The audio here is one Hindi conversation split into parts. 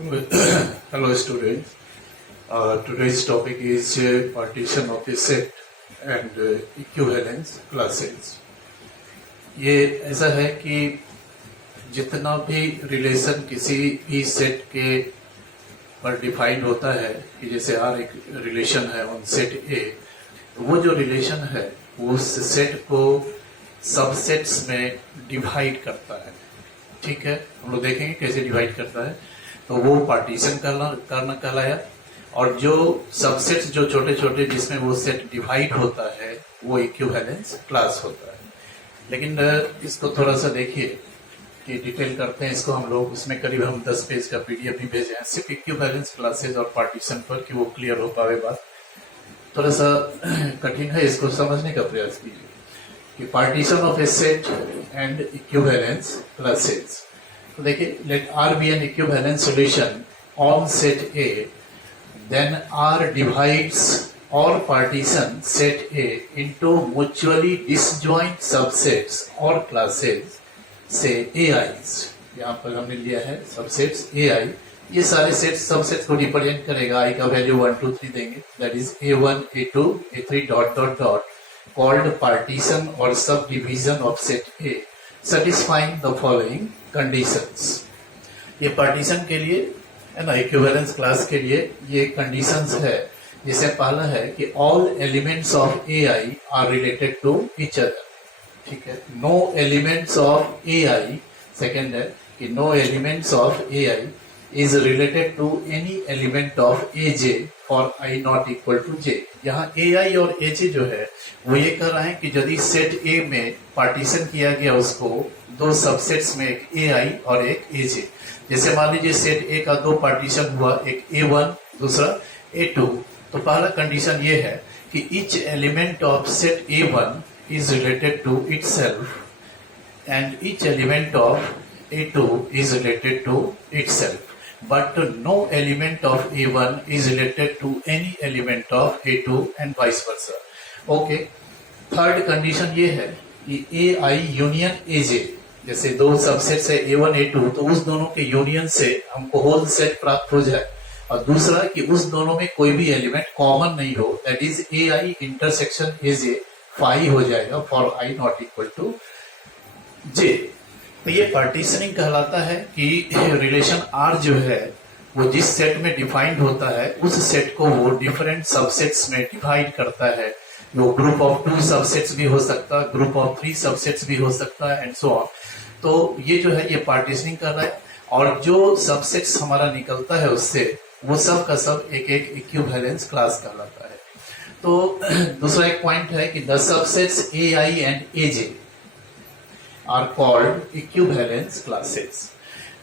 Hello students. Today's topic is partition of a set and equivalence classes. ये ऐसा है कि जितना भी रिलेशन किसी भी सेट के पर डिफाइंड होता है कि जैसे R एक रिलेशन है ऑन सेट A, तो वो जो रिलेशन है वो उस सेट को सबसेट्स में डिवाइड करता है. ठीक है, हम लोग देखेंगे कैसे डिवाइड करता है. तो वो पार्टीशन करना कहलाया. और जो सबसेट्स जो छोटे छोटे जिसमें वो सेट डिवाइड होता है वो इक्विवेलेंस क्लास होता है. लेकिन इसको थोड़ा सा देखिए कि डिटेल करते हैं इसको हम लोग. उसमें करीब हम 10 पेज का पीडीएफ भी भेजे हैं सिर्फ इक्विवेलेंस क्लासेस और पार्टीशन पर कि वो क्लियर हो पावे. बात थोड़ा सा कठिन है, इसको समझने का प्रयास कीजिए कि partition of A set and equivalence classes. तो देखिए, late R be an equivalent solution on set A, then R divides or partition set A into mutually disjoint subsets or classes, say AIs. यहाँ पर हमने लिया है सबसेट्स AI. ये सारे सेट्स सबसेट्स को रिप्रेजेंट करेगा. I का वैल्यू 1 2 3 देंगे, that is A1 A2 A3 dot dot dot, called partition or subdivision of set A, satisfying the following conditions. ये पार्टीशन के लिए है ना, इक्विवेलेंस क्लास के लिए ये कंडीशंस है. जिसे पहला है कि all elements of AI are related to each other. ठीक है, no elements of AI. Second है कि no elements of AI is related to any element of AJ for I not equal to J. यहाँ AI और AJ जो है वो ये कर रहे हैं कि यदि सेट A में पार्टीशन किया गया उसको दो सबसेट्स में, एक AI और एक AJ. जैसे मान लीजिए सेट A का दो पार्टीशन हुआ, एक A1 दूसरा A2. तो पहला कंडीशन ये है कि each element of set A1 is related to itself and each element of A2 is related to itself, but no element of A1 is related to any element of A2 and vice versa. Okay. Third condition ये है कि AI यूनियन AJ, जैसे दो सबसेट्स है A1 A2, तो उस दोनों के यूनियन से हमको होल सेट प्राप्त हो जाए. और दूसरा कि उस दोनों में कोई भी एलिमेंट कॉमन नहीं हो, that is AI intersection AJ phi हो जाएगा for I not equal to J. तो ये पार्टीशनिंग कहलाता है कि रिलेशन R जो है वो जिस सेट में डिफाइंड होता है उस सेट को वो डिफरेंट सबसेट्स में डिवाइड करता है. वो ग्रुप ऑफ 2 सबसेट्स भी हो सकता है, ग्रुप ऑफ 3 सबसेट्स भी हो सकता है एंड सो ऑन. तो ये जो है ये पार्टीशनिंग कर रहा है. और जो सबसेट्स हमारा निकलता है उससे वो सब का सब एक एक इक्विवेलेंस क्लास कहलाता है. तो दूसरा एक पॉइंट है कि the subsets AI and AJ are called equivalence classes.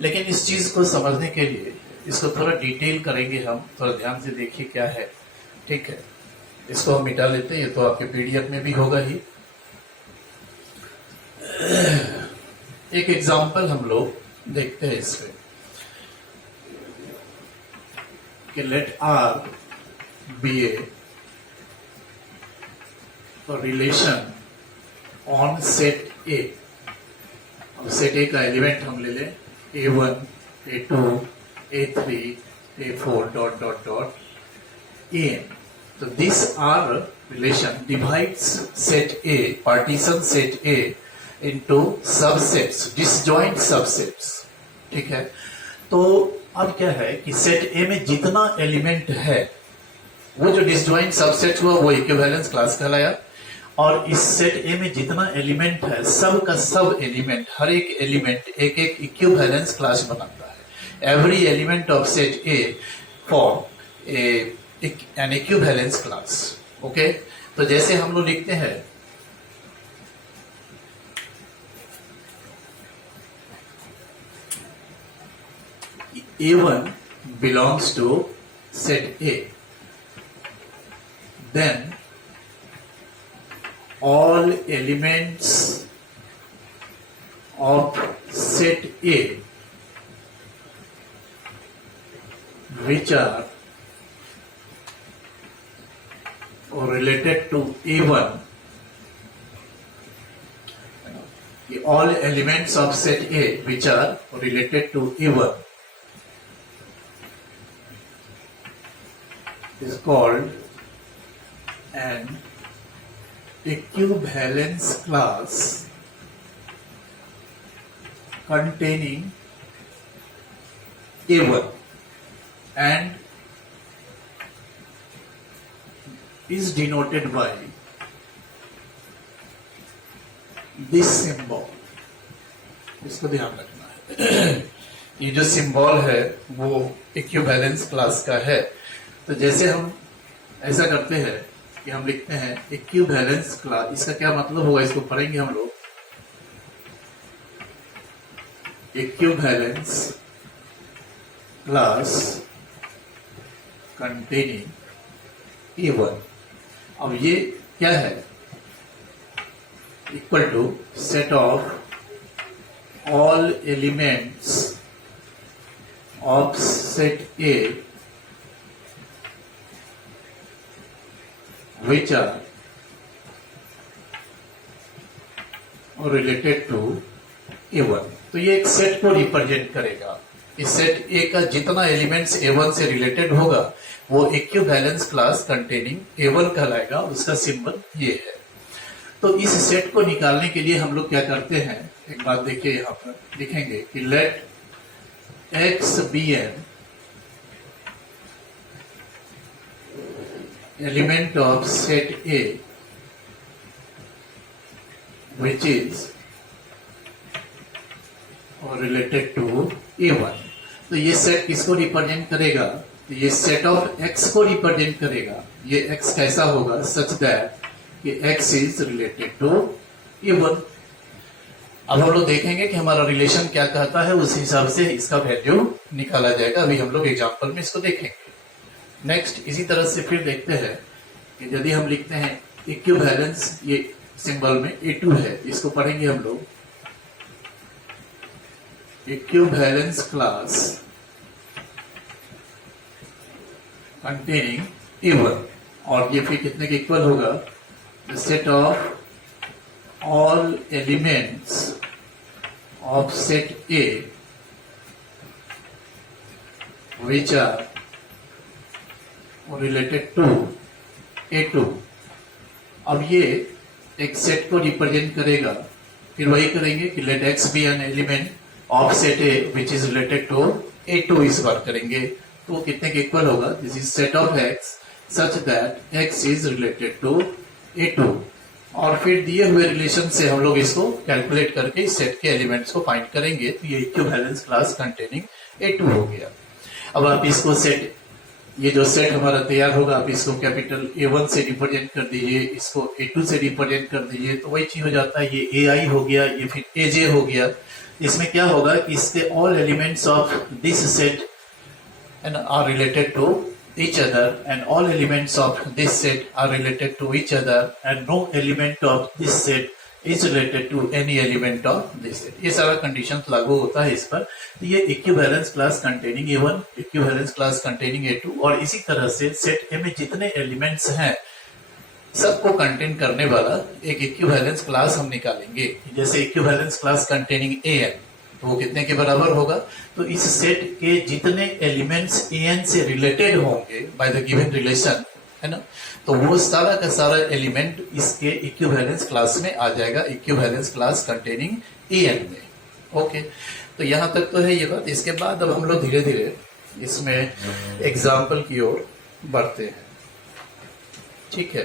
लेकिन इस चीज को समझने के लिए इसको थोड़ा डिटेल करेंगे हम. थोड़ा ध्यान से देखिए क्या है. ठीक है, इसको हम मिटा लेते हैं, ये तो आपके पीडीएफ में भी होगा ही. एक एग्जांपल हम लोग देखते हैं इसमें कि let R be a relation on set A. Set A का एलिमेंट हम ले लें A1 A2 A3 A4 dot dot dot AN. तो this R relation divides set A, partition set A into subsets, disjoint subsets. ठीक है, तो अब क्या है कि सेट A में जितना एलिमेंट है वो जो डिसजॉइंट सबसेट हुआ वो इक्विवेलेंस क्लास कहलाया. और इस सेट A में जितना एलिमेंट है सब का सब एलिमेंट, हर एक एलिमेंट एक एक इक्विवेलेंस क्लास बनाता है. Every element of set A form an equivalence class. Okay, तो जैसे हम लोग लिखते हैं A1 belongs to set A, then all elements of set A which are related to A1, all elements of set A which are related to A1 is called an equivalence class containing A1 and is denoted by this symbol. इसको ध्यान रखना है। ये जो सिंबल है वो इक्विवेलेंस क्लास का है। तो जैसे हम ऐसा करते हैं कि हम लिखते हैं इक्विवेलेंस क्लास, इसका क्या मतलब होगा इसको पढ़ेंगे हम लोग। Equivalence class containing A1। अब ये क्या है? Equal to set of all elements of set A which are related to A1। तो ये एक सेट को रिप्रेजेंट करेगा। इस सेट A का जितना एलिमेंट्स A1 से रिलेटेड होगा वो इक्विवेलेंस क्लास कंटेनिंग A1 कहलाएगा। उसका सिंबल ये है। तो इस सेट को निकालने के लिए हम लोग क्या करते हैं, एक बात देखिए, यहां पर लिखेंगे कि let X be an element of set A which is related to A1। तो ये सेट किसको रिप्रेजेंट करेगा? तो ये सेट ऑफ X को रिप्रेजेंट करेगा। ये X कैसा होगा? सच दैट कि X is related to A1। अब हम लोग देखेंगे कि हमारा रिलेशन क्या कहता है, उस हिसाब से इसका वैल्यू निकाला जाएगा। अभी हम लोग एग्जांपल में इसको देखेंगे। नेक्स्ट इसी तरह से फिर देखते हैं कि यदि हम लिखते हैं इक्विवेलेंस, ये सिंबल में A2 है, इसको पढ़ेंगे हम लोग इक्विवेलेंस क्लास कंटेनिंग A1। और ये फिर कितने के इक्वल होगा? The set of all elements of set A which are related to A2। अब ये एक सेट को रिप्रेजेंट करेगा। फिर वही करेंगे कि let X be an element of set A which is related to A2 इस बार करेंगे। तो कितने के इक्वल होगा? This is set of X such that X is related to A2। और फिर दिए हुए रिलेशन से हम लोग इसको कैलकुलेट करके इस सेट के एलिमेंट्स को फाइंड करेंगे। तो ये इक्विवेलेंस क्लास कंटेनिंग A2 हो गया। अब आप इसको सेट, ये जो सेट हमारा तैयार होगा, आप इसको कैपिटल A1 से रिप्रेजेंट कर दीजिए, इसको A2 से रिप्रेजेंट कर दीजिए, तो वही चीज हो जाता है। ये AI हो गया, ये फिर AJ हो गया। इसमें क्या होगा कि इसके all elements of this set and are related to each other and all elements of this set are related to each other and no element of this set is related to any element of this set। ये सारा कंडीशन लागू होता है इस पर। तो ये equivalence class containing A1, equivalence class containing A2, और इसी तरह से सेट A में जितने एलिमेंट्स हैं सबको कंटेन करने वाला एक इक्विवेलेंस क्लास हम निकालेंगे। जैसे इक्विवेलेंस क्लास कंटेनिंग AN, तो वो कितने के बराबर होगा? तो इस सेट के जितने एलिमेंट्स AN से रिलेटेड होंगे बाय द गिवन रिलेशन, है ना, तो वो सारा का सारा एलिमेंट इसके इक्विवेलेंस क्लास में आ जाएगा, इक्विवेलेंस क्लास कंटेनिंग AN में। ओके, तो यहां तक तो है ये बात। इसके बाद अब हम लोग धीरे धीरे इसमें एग्जाम्पल की ओर बढ़ते हैं। ठीक है,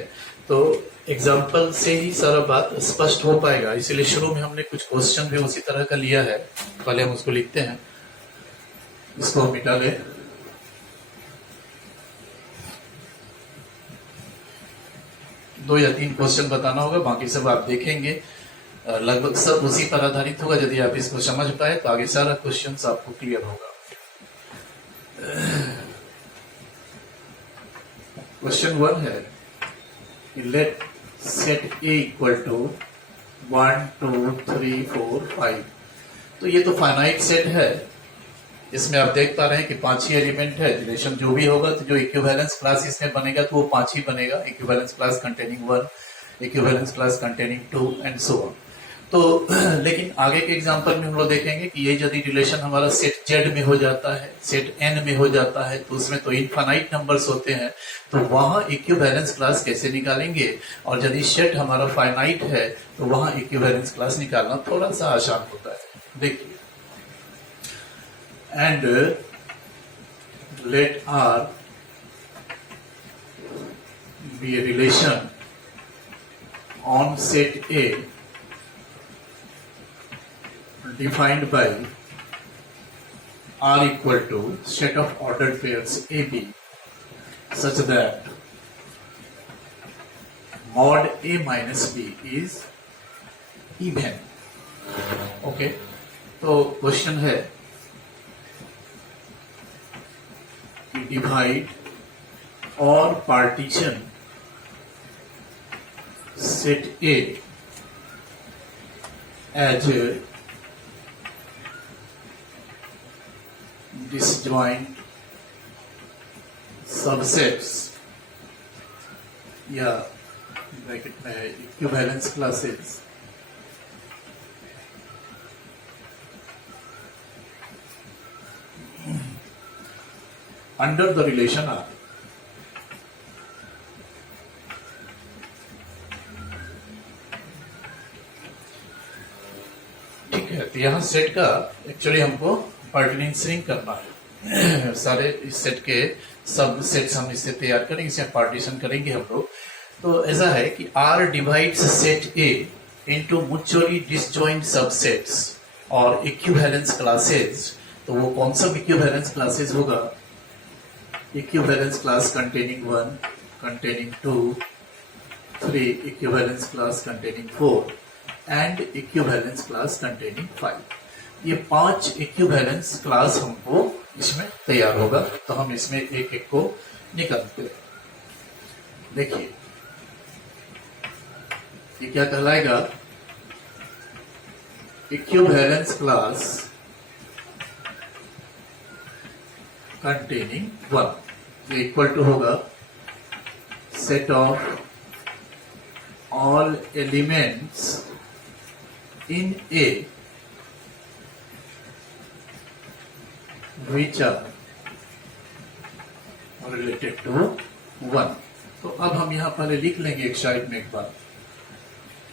तो एग्जाम्पल से ही सारा बात स्पष्ट हो पाएगा। इसीलिए शुरू में हमने कुछ क्वेश्चन भी उसी तरह का लिया है। पहले हम उसको लिखते हैं, इसको हम मिटा ले। दो या तीन क्वेश्चन बताना होगा, बाकी सब आप देखेंगे। लगभग सब उसी पर आधारित होगा। यदि आप इसको समझ पाए तो आगे सारा क्वेश्चन आपको क्लियर होगा। क्वेश्चन 1 है, let set A equal to 1 2 3 4 5। तो ये तो फाइनाइट सेट है। इसमें आप देख पा रहे हैं कि 5 ही एलिमेंट है। रिलेशन जो भी होगा, तो जो इक्विवेलेंस क्लास इसमें बनेगा तो वो 5 ही बनेगा। Equivalence class containing 1, equivalence class containing 2 and so on. तो लेकिन आगे के एग्जांपल में हम लोग देखेंगे कि ये यदि रिलेशन हमारा सेट जेड में हो जाता है, सेट एन में हो जाता है, तो उसमें तो इनफाइनाइट नंबर्स होते हैं, तो वहां इक्विवेलेंस क्लास कैसे निकालेंगे। और यदि सेट हमारा फाइनाइट है तो वहां इक्विवेलेंस क्लास निकालना थोड़ा सा आसान होता है। देखिए, and let R be a relation on set A defined by R equal to set of ordered pairs AB such that mod A minus B is even. Okay, तो क्वेश्चन है कि डिवाइड और partition set A as a disjoint subsets या ब्रैकेट में है equivalence classes under the relation R. तो यहाँ सेट का एक्चुअली हमको पार्टीशनिंग करना है। सारे इस सेट के सब सेट्स हम इससे तैयार करेंगे, इसे पार्टीशन करेंगे हम लोग। तो ऐसा है कि R divides set A into mutually disjoint subsets और इक्विवेलेंस क्लासेस। तो वो कौन सा इक्विवेलेंस क्लासेस होगा? Equivalence class containing 1, containing 2, 3, equivalence class containing 4 and equivalence class containing 5। ये 5 इक्विवेलेंस क्लास हमको इसमें तैयार होगा। तो हम इसमें एक एक को निकालते हैं। देखिए, ये क्या कहलाएगा? Equivalence class containing 1 equal to होगा set of all elements in A which are related to 1। तो अब हम यहां पहले लिख लेंगे एक साइड में एक बार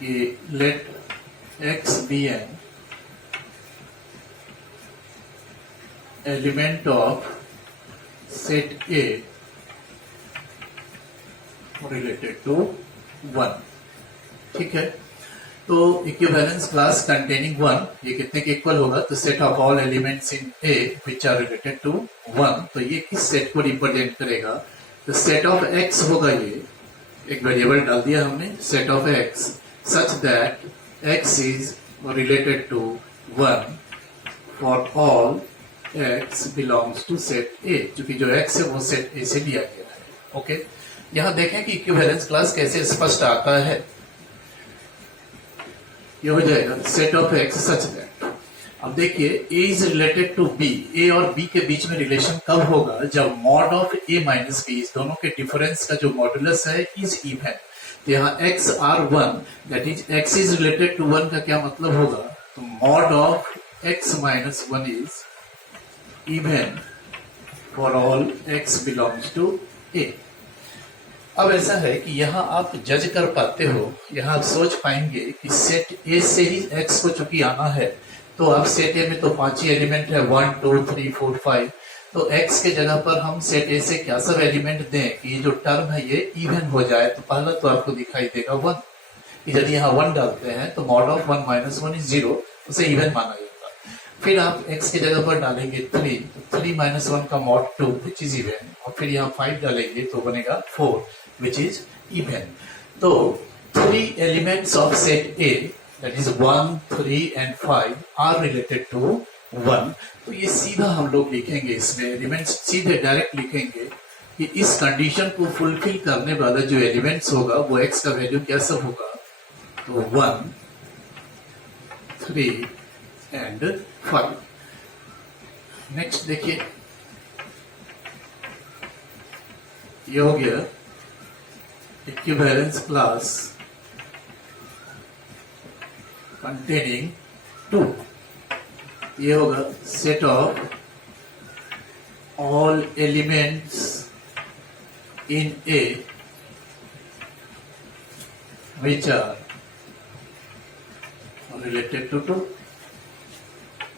कि let x be an element of set A related to 1। ठीक है, तो इक्विवेलेंस क्लास कंटेनिंग 1 ये कितने के इक्वल होगा? तो set of all elements in A which are related to 1। तो ये किस सेट को रिप्रेजेंट करेगा? तो सेट ऑफ एक्स होगा। ये एक वेरिएबल डाल दिया हमने, set of x such that x is related to 1 for all x belongs to set A. क्योंकि जो एक्स है वो सेट ए से लिया गया है। ओके, यहां देखें कि इक्विवेलेंस क्लास कैसे स्पष्ट आता है। ये हो जाएगा set of x such that. अब देखिए, A is related to B. A और बी के बीच में रिलेशन कब होगा? जब mod of A minus B, इस दोनों के डिफरेंस का जो मॉडुलस है इज इवन। तो यहाँ x R 1 that is x is related to 1 का क्या मतलब होगा? तो mod of x minus 1 is even for all x belongs to A. अब ऐसा है कि यहाँ आप जज कर पाते हो, यहाँ आप सोच पाएंगे कि सेट ए से ही एक्स को चूंकि आना है, तो आप सेट ए में तो 5 ही एलिमेंट है, 1, 2, 3, 4, 5। तो एक्स के जगह पर हम सेट ए से क्या सब एलिमेंट दें कि ये जो टर्म है ये इवन हो जाए। तो पहला तो आपको दिखाई देगा 1। यदि यहाँ 1 डालते हैं तो मॉड ऑफ 1 माइनस 1 इज 0, उसे इवन माना जाएगा। फिर आप x की जगह पर डालेंगे 3, तो 3 माइनस 1 का मॉड 2 विच इज इवन, और फिर यहाँ 5 डालेंगे तो बनेगा 4 which is even। तो 3 elements of set A that is 1, 3 and 5 are related to 1। तो ये सीधा हम लोग लिखेंगे, इसमें एलिमेंट्स सीधे डायरेक्ट लिखेंगे कि इस कंडीशन को फुलफिल करने वाला जो एलिमेंट्स होगा वो x का वैल्यू क्या सब होगा? तो 1, 3 and 5। नेक्स्ट देखिए, ये हो गया इक्विवेलेंस क्लास containing 2, ये होगा set of all elements in A which are related to 2,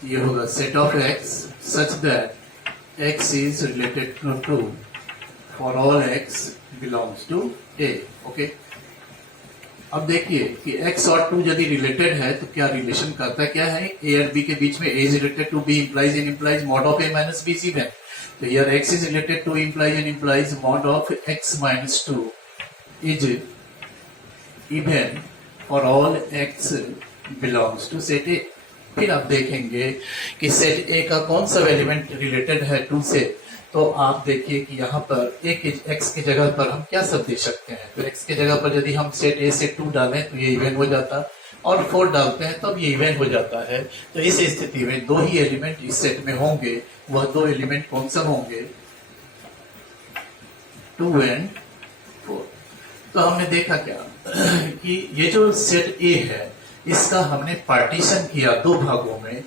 ये होगा set of x such that x is related to 2 for all x belongs to A. Okay, अब देखिए कि x और 2 यदि रिलेटेड है तो क्या रिलेशन करता है, क्या है a और b के बीच में a is related to b implies and implies mod of a minus b is even. तो here x is related to implies and implies mod of x minus 2 is even for all x belongs to set A. फिर आप देखेंगे कि सेट A का कौन सा एलिमेंट रिलेटेड है 2 से, तो आप देखिए कि यहाँ पर एक x की जगह पर हम क्या सब दे सकते हैं। तो x की जगह पर यदि हम सेट A से 2 डालें तो ये इवन हो जाता, और 4 डालते हैं तब ये इवन हो जाता है। तो इस स्थिति में दो ही एलिमेंट इस सेट में होंगे, वह दो एलिमेंट कौन सा होंगे, 2 and 4। तो हमने देखा क्या कि ये जो सेट A है इसका हमने पार्टीशन किया दो भागों में,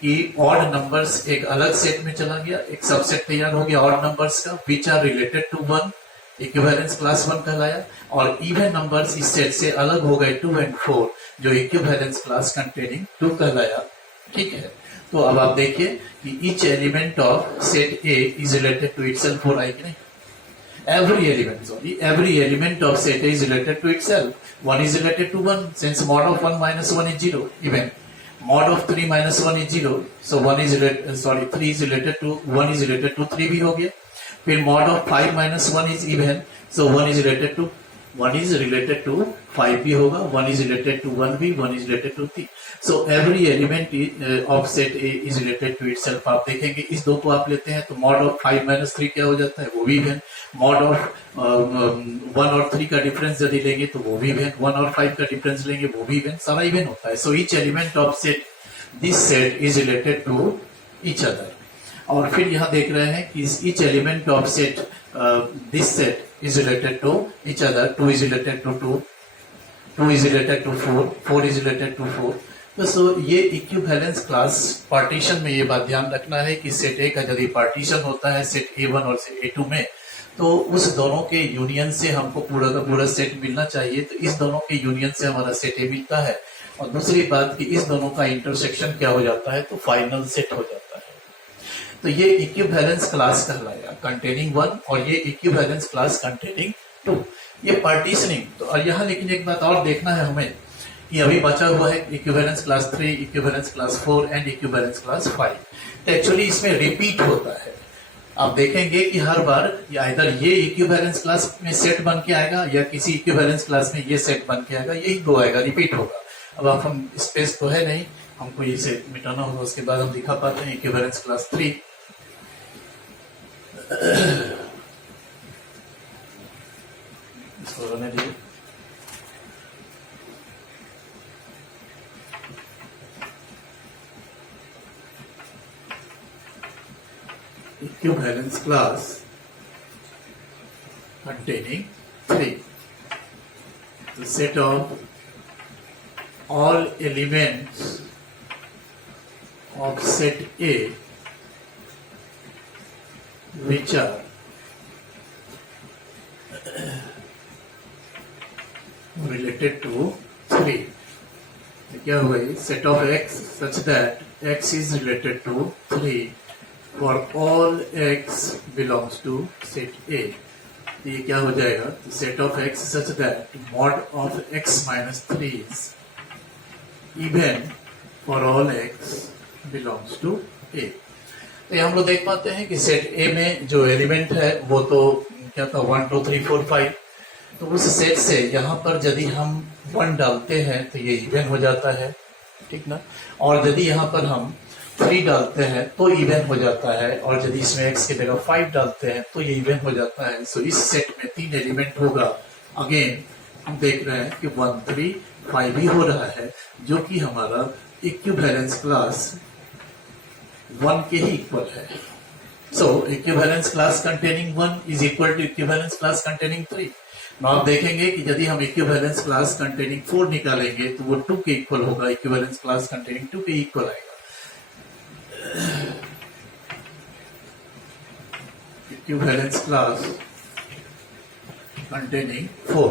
कि ऑड नंबर्स एक अलग सेट में चला गया, एक सबसेट तैयार हो गया ऑड नंबर्स का which are related to 1, equivalence class 1 कहलाया, और इवन नंबर्स इस सेट से अलग हो गए 2 and 4 जो इक्विवेलेंस क्लास कंटेनिंग 2 कहलाया। ठीक है, तो अब आप देखिए कि each element of set A is related to itself हो रहा है कि नहीं। every element of set A is related to itself. 1 is related to 1 since mod of 1 minus 1 is 0, even mod of 3 minus 1 is 0, so 3 is related to 1 is related to 3 भी हो गया। फिर mod of 5 minus 1 is even, so 1 is related to 5 भी होगा, 1 is related to 1 भी, 1 is related to 3, so every element of set A is related to itself। आप देखेंगे इस दो को आप लेते हैं तो mod of 5 minus 3 क्या हो जाता है, वो भी इवन। mod of 1 और 3 का डिफरेंस यदि लेंगे तो वो भी इवन, 1 और 5 का डिफरेंस लेंगे वो भी इवन, सारा इवन होता है। So each element of set, this set is related to each other. और फिर यहाँ देख रहे हैं कि each element of set, this set is related to each other, 2 is related to 2, 2 is related to 4, 4 is related to 4। तो सो ये इक्विवेलेंस क्लास पार्टीशन में ये बात ध्यान रखना है कि सेट A का यदि पार्टीशन होता है सेट A1 और सेट A2 में, तो उस दोनों के यूनियन से हमको पूरा का पूरा सेट मिलना चाहिए। तो इस दोनों के यूनियन से हमारा सेट A मिलता है, और दूसरी बात कि इस दोनों का इंटरसेक्शन क्या हो जाता है, तो फाइनल सेट हो जाता है। तो ये इक्विवेलेंस क्लास कहलाया कंटेनिंग 1, और ये इक्विवेलेंस क्लास कंटेनिंग 2, ये पार्टीशनिंग। तो और यहाँ लेकिन एक बात और देखना है हमें कि अभी बचा हुआ है equivalence class 3, equivalence class 4 and equivalence class 5। तो एक्चुअली इसमें रिपीट होता है। आप देखेंगे कि हर बार या इधर ये इक्विवेलेंस क्लास में सेट बन के आएगा या किसी इक्विवेलेंस क्लास में ये सेट बन के आएगा, यही दो आएगा, रिपीट होगा। अब आप हम स्पेस तो है नहीं, हमको इसे मिटाना होगा, उसके बाद हम दिखा पाते हैं इक्विवेलेंस क्लास 3। इसको रहने दीजिए। Equivalence class containing 3, the set of all elements of set A which are related to 3। तो क्या हुआ, set of x such that x is related to 3 for all x belongs to set A। तो ये क्या हो जाएगा, set of x such that mod of x minus 3 is even for all x belongs to A। तो हम लोग देख पाते हैं कि सेट A में जो एलिमेंट है वो तो क्या था, 1 2 3 4 5। तो उस सेट से यहाँ पर यदि हम 1 डालते हैं तो ये इवन हो जाता है, ठीक ना। और यदि यहाँ पर हम 3 डालते हैं तो इवन हो जाता है, और यदि इसमें x की जगह 5 डालते हैं तो ये इवन हो जाता है। सो इस सेट में 3 एलिमेंट होगा। अगेन हम देख रहे हैं कि 1 3 5 ही हो रहा है, जो कि हमारा इक्विवेलेंस क्लास 1 के ही इक्वल है। So equivalence class containing 1 is equal to equivalence class containing 3. now आप देखेंगे कि यदि हम equivalence class containing 4 निकालेंगे तो वो 2 के इक्वल होगा, equivalence class containing 2 के इक्वल आएगा. equivalence class containing 4.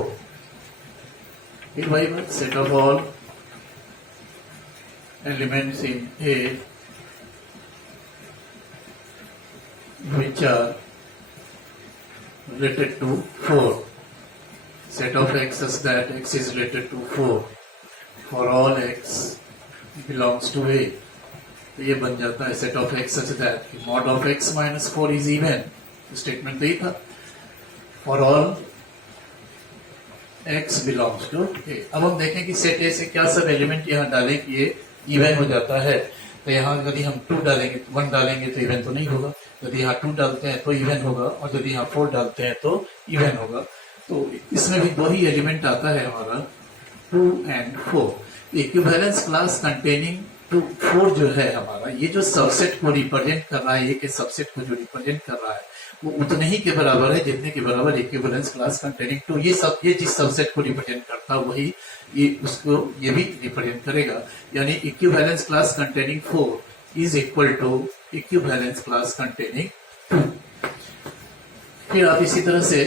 फिर वही बात, set of all elements in A which are related to 4. Set of x such that x is related to 4 for all x belongs to A. तो ये बन जाता है set of x such that mod of x minus 4 is even. Statement तो ही था, for all x belongs to A. अब हम देखें कि सेट ए से क्या सब एलिमेंट यहाँ डालें कि ये इवन हो जाता है. तो यहाँ यदि हम 2 डालेंगे, 1 डालेंगे तो इवन तो नहीं होगा. यदि यहाँ 2 डालते हैं तो इवन होगा, और यदि यहाँ 4 डालते हैं तो इवन होगा. तो इसमें भी 2 ही एलिमेंट आता है हमारा, 2 and 4. इक्विवेलेंस क्लास कंटेनिंग 4 जो है हमारा, ये जो सबसेट को रिप्रेजेंट कर रहा है, ये के सबसेट को जो रिप्रेजेंट कर रहा है वो उतने ही के बराबर है जितने के बराबर इक्विवेलेंस क्लास कंटेनिंग 2. ये जिस सबसेट को रिप्रेजेंट करता है वही ये उसको ये भी रिप्रेजेंट करेगा. यानी equivalence class containing 4 is equal to equivalence class containing 2. फिर आप इसी तरह से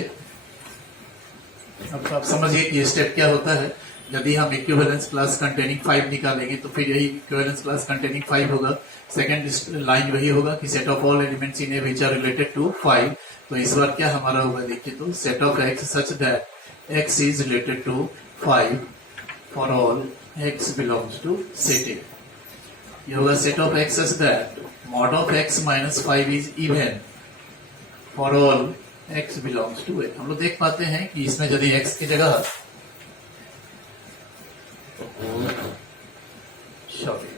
अब आप समझिए कि ये स्टेप क्या होता है. यदि हम इक्विवेलेंस क्लास कंटेनिंग 5 निकालेंगे तो फिर यही इक्विवेलेंस क्लास कंटेनिंग 5 होगा. सेकंड लाइन वही होगा कि set of all elements in A which are related to 5. तो इस बार क्या हमारा होगा देखिए, तो set of x such that x is related to 5 for all x belongs to set A. ये होगा set of x such that mod of x minus 5 is even for all x belongs to A. हम लोग देख पाते हैं कि इसमें यदि एक्स की जगह सॉरी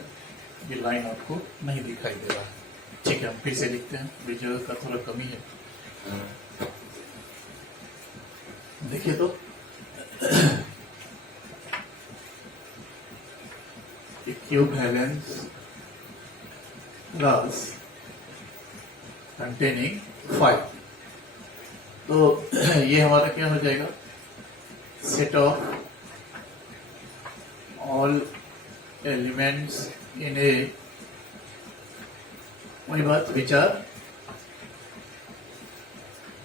ये लाइन आपको नहीं दिखाई दे रहा है, ठीक है हम फिर से लिखते हैं, भी जगह का थोड़ा कमी है. देखिए तो इक्विवेलेंस क्लास कंटेनिंग 5. तो ये हमारा क्या हो जाएगा, set of all elements in a वही बात which are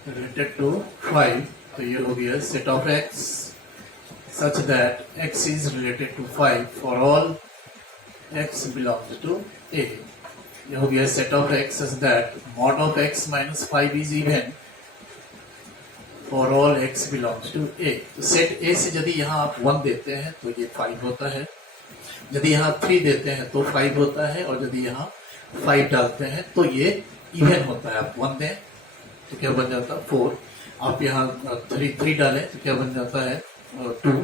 related to 5. तो ये हो गया set of x such that x is related to 5 for all x belongs to A. ये हो गया set of x such that mod of x minus 5 is even for all x belongs to A. तो सेट A से यदि यहाँ आप 1 देते हैं तो ये 5 होता है, यदि यहाँ 3 देते हैं तो 5 होता है, और यदि यहाँ 5 डालते हैं तो ये इवन होता है. आप 1 दें तो क्या बन जाता है 4, आप यहाँ 3 डालें तो क्या बन जाता है 2,